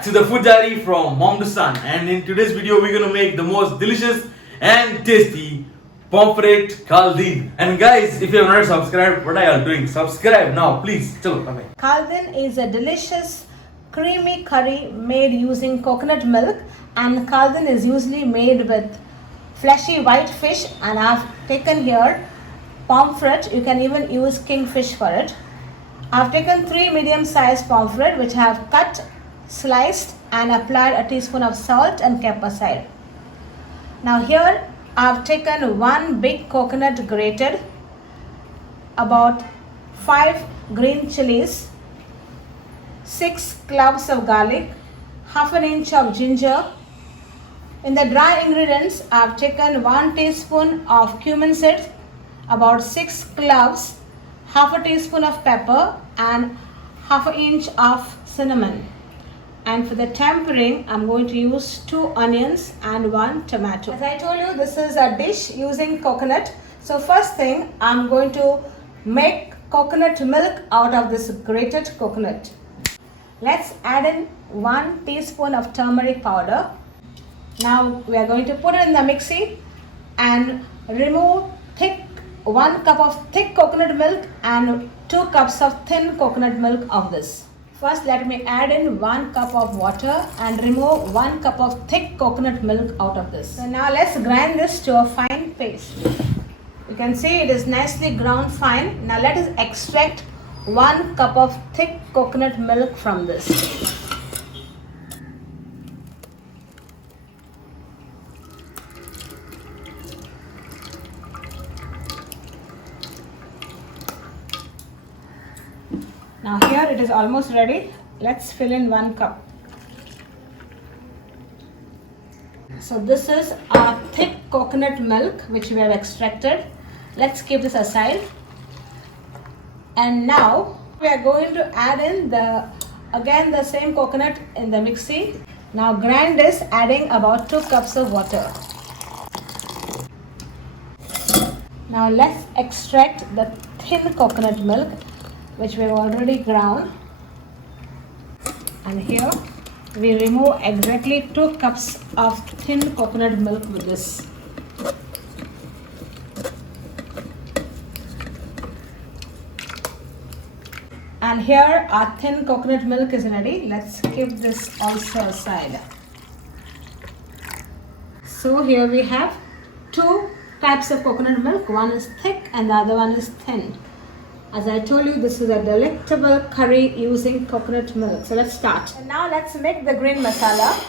back to the food diary from mom to son, and in today's video we're gonna make the most delicious and tasty Pomfret Caldine. And guys, if you have not subscribed, what are you all doing? Subscribe now, please. Chalo, bye. Caldine is a delicious creamy curry made using coconut milk, and caldine is usually made with fleshy white fish, and I've taken here pomfret. You can even use kingfish for it. I've taken 3 medium-sized pomfret which I have cut, sliced and applied a teaspoon of salt and kept aside. Now here I've taken 1 big coconut grated, about 5 green chillies, 6 cloves of garlic, half an inch of ginger. In the dry ingredients, I've taken 1 teaspoon of cumin seeds, about 6 cloves, half a teaspoon of pepper and half an inch of cinnamon. And for the tempering, I'm going to use 2 onions and 1 tomato. As I told you, this is a dish using coconut. So first thing, I'm going to make coconut milk out of this grated coconut. Let's add in 1 teaspoon of turmeric powder. Now we are going to put it in the mixie and remove 1 cup of thick coconut milk and 2 cups of thin coconut milk of this. First, let me add in 1 cup of water and remove 1 cup of thick coconut milk out of this. So now let's grind this to a fine paste. You can see it is nicely ground fine. Now let us extract 1 cup of thick coconut milk from this. Now here it is almost ready. Let's fill in 1 cup. So this is our thick coconut milk which we have extracted. Let's keep this aside. And now we are going to add in the same coconut in the mixie. Now grind this, adding about 2 cups of water. Now let's extract the thin coconut milk which we have already ground, and here we remove exactly 2 cups of thin coconut milk with this. And here our thin coconut milk is ready. Let's keep this also aside. So here we have 2 types of coconut milk. One is thick and the other one is thin. As I told you, this is a delectable curry using coconut milk. So let's start. And now let's make the green masala.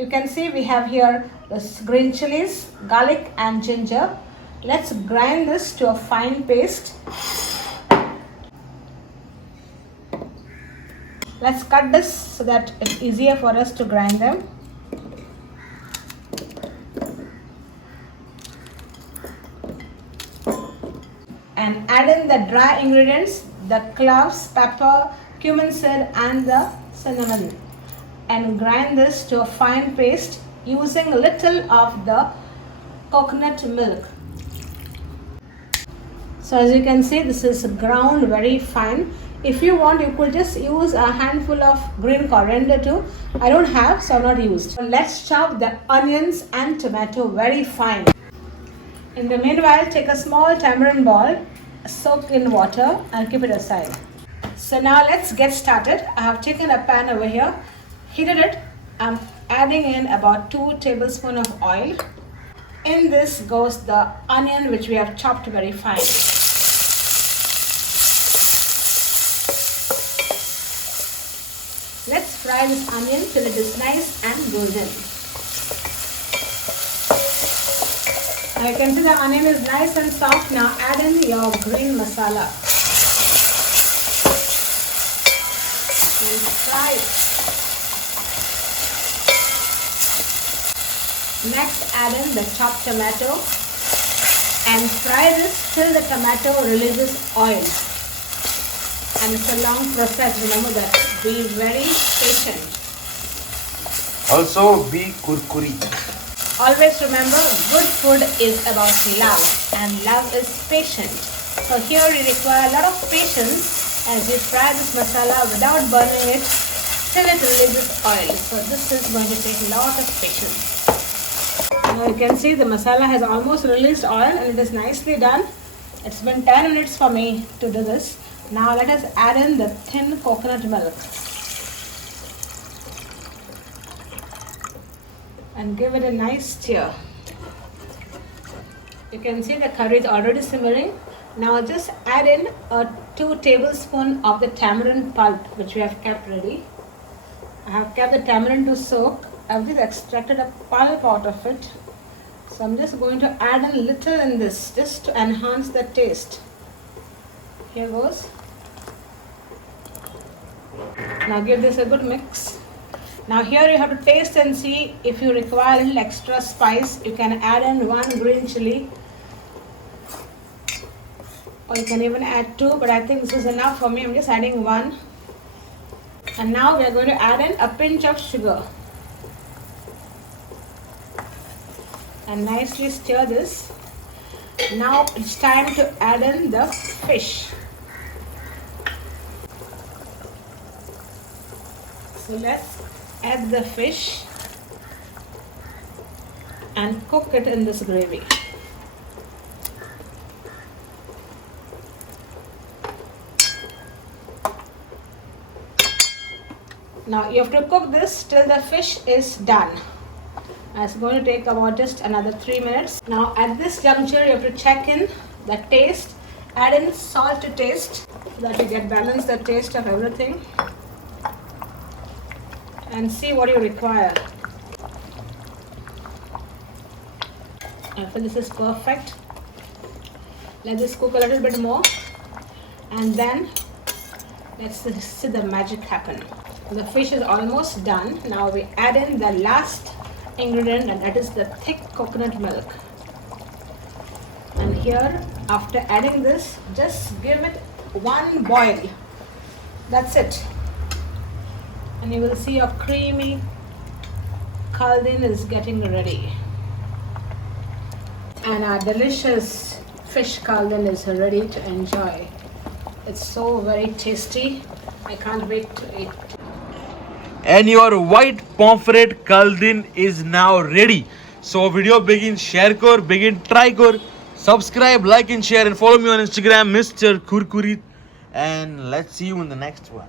You can see we have here the green chilies, garlic and ginger. Let's grind this to a fine paste. Let's cut this so that it's easier for us to grind them. And add in the dry ingredients, the cloves, pepper, cumin seed and the cinnamon, and grind this to a fine paste using a little of the coconut milk. So as you can see, this is ground very fine. If you want, you could just use a handful of green coriander too. I don't have, so I've not used. So let's chop the onions and tomato very fine. In the meanwhile, take a small tamarind ball, soak in water and keep it aside. So now let's get started. I have taken a pan over here, heated it. I'm adding in about 2 tablespoons of oil. In this goes the onion which we have chopped very fine. Let's fry this onion till it is nice and golden. Now you can see the onion is nice and soft. Now add in your green masala and fry it. Next add in the chopped tomato and fry this till the tomato releases oil. And it's a long process, remember that. Be very patient. Also be kurkuri. Always remember, good food is about love, and love is patient. So here you require a lot of patience as you fry this masala without burning it till it releases oil. So this is going to take a lot of patience. Now you can see the masala has almost released oil and it is nicely done. It's been 10 minutes for me to do this. Now let us add in the thin coconut milk and give it a nice stir. You can see the curry is already simmering. Now just add in 2 tablespoons of the tamarind pulp which we have kept ready. I have kept the tamarind to soak. I have just extracted a pulp out of it. So I'm just going to add a little in this just to enhance the taste. Here goes. Now give this a good mix. Now here you have to taste and see if you require a little extra spice. You can add in 1 green chilli. Or you can even add 2, but I think this is enough for me. I'm just adding 1. And now we are going to add in a pinch of sugar. And nicely stir this. Now it's time to add in the fish. So let's add the fish and cook it in this gravy. Now you have to cook this till the fish is done. It's going to take about just another 3 minutes. Now at this juncture you have to check in the taste. Add in salt to taste so that you get balance the taste of everything. And see what you require. I feel this is perfect. Let this cook a little bit more. And then let's see the magic happen. The fish is almost done. Now we add in the last ingredient, and that is the thick coconut milk. And here, after adding this, just give it 1 boil. That's it. And you will see your creamy caldin is getting ready. And our delicious fish caldin is ready to enjoy. It's so very tasty. I can't wait to eat. And your white Pomfret Caldin is now ready. So video begin, share kar, begin try kar, subscribe, like and share, and follow me on Instagram, Mr. Kurkuri. And let's see you in the next one.